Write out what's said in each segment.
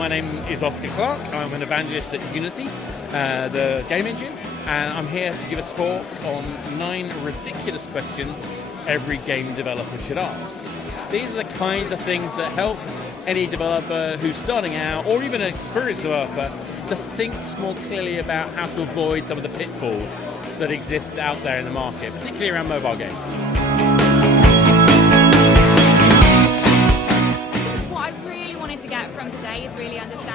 My name is Oscar Clark. I'm an evangelist at Unity, the game engine, and I'm here to give a talk on 9 ridiculous questions every game developer should ask. These are the kinds of things that help any developer who's starting out, or even an experienced developer, to think more clearly about how to avoid some of the pitfalls that exist out there in the market, particularly around mobile games. What I really wanted to get from today is really understanding,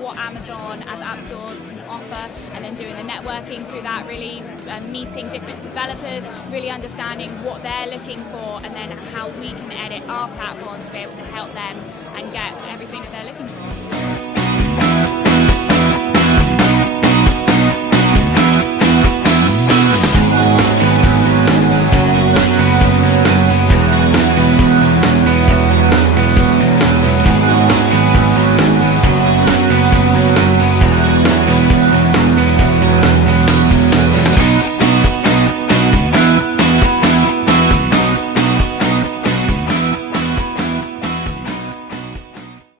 what Amazon as Appstore can offer, and then doing the networking through that, really meeting different developers, really understanding what they're looking for, and then how we can edit our platform to be able to help them and get everything that they're looking for.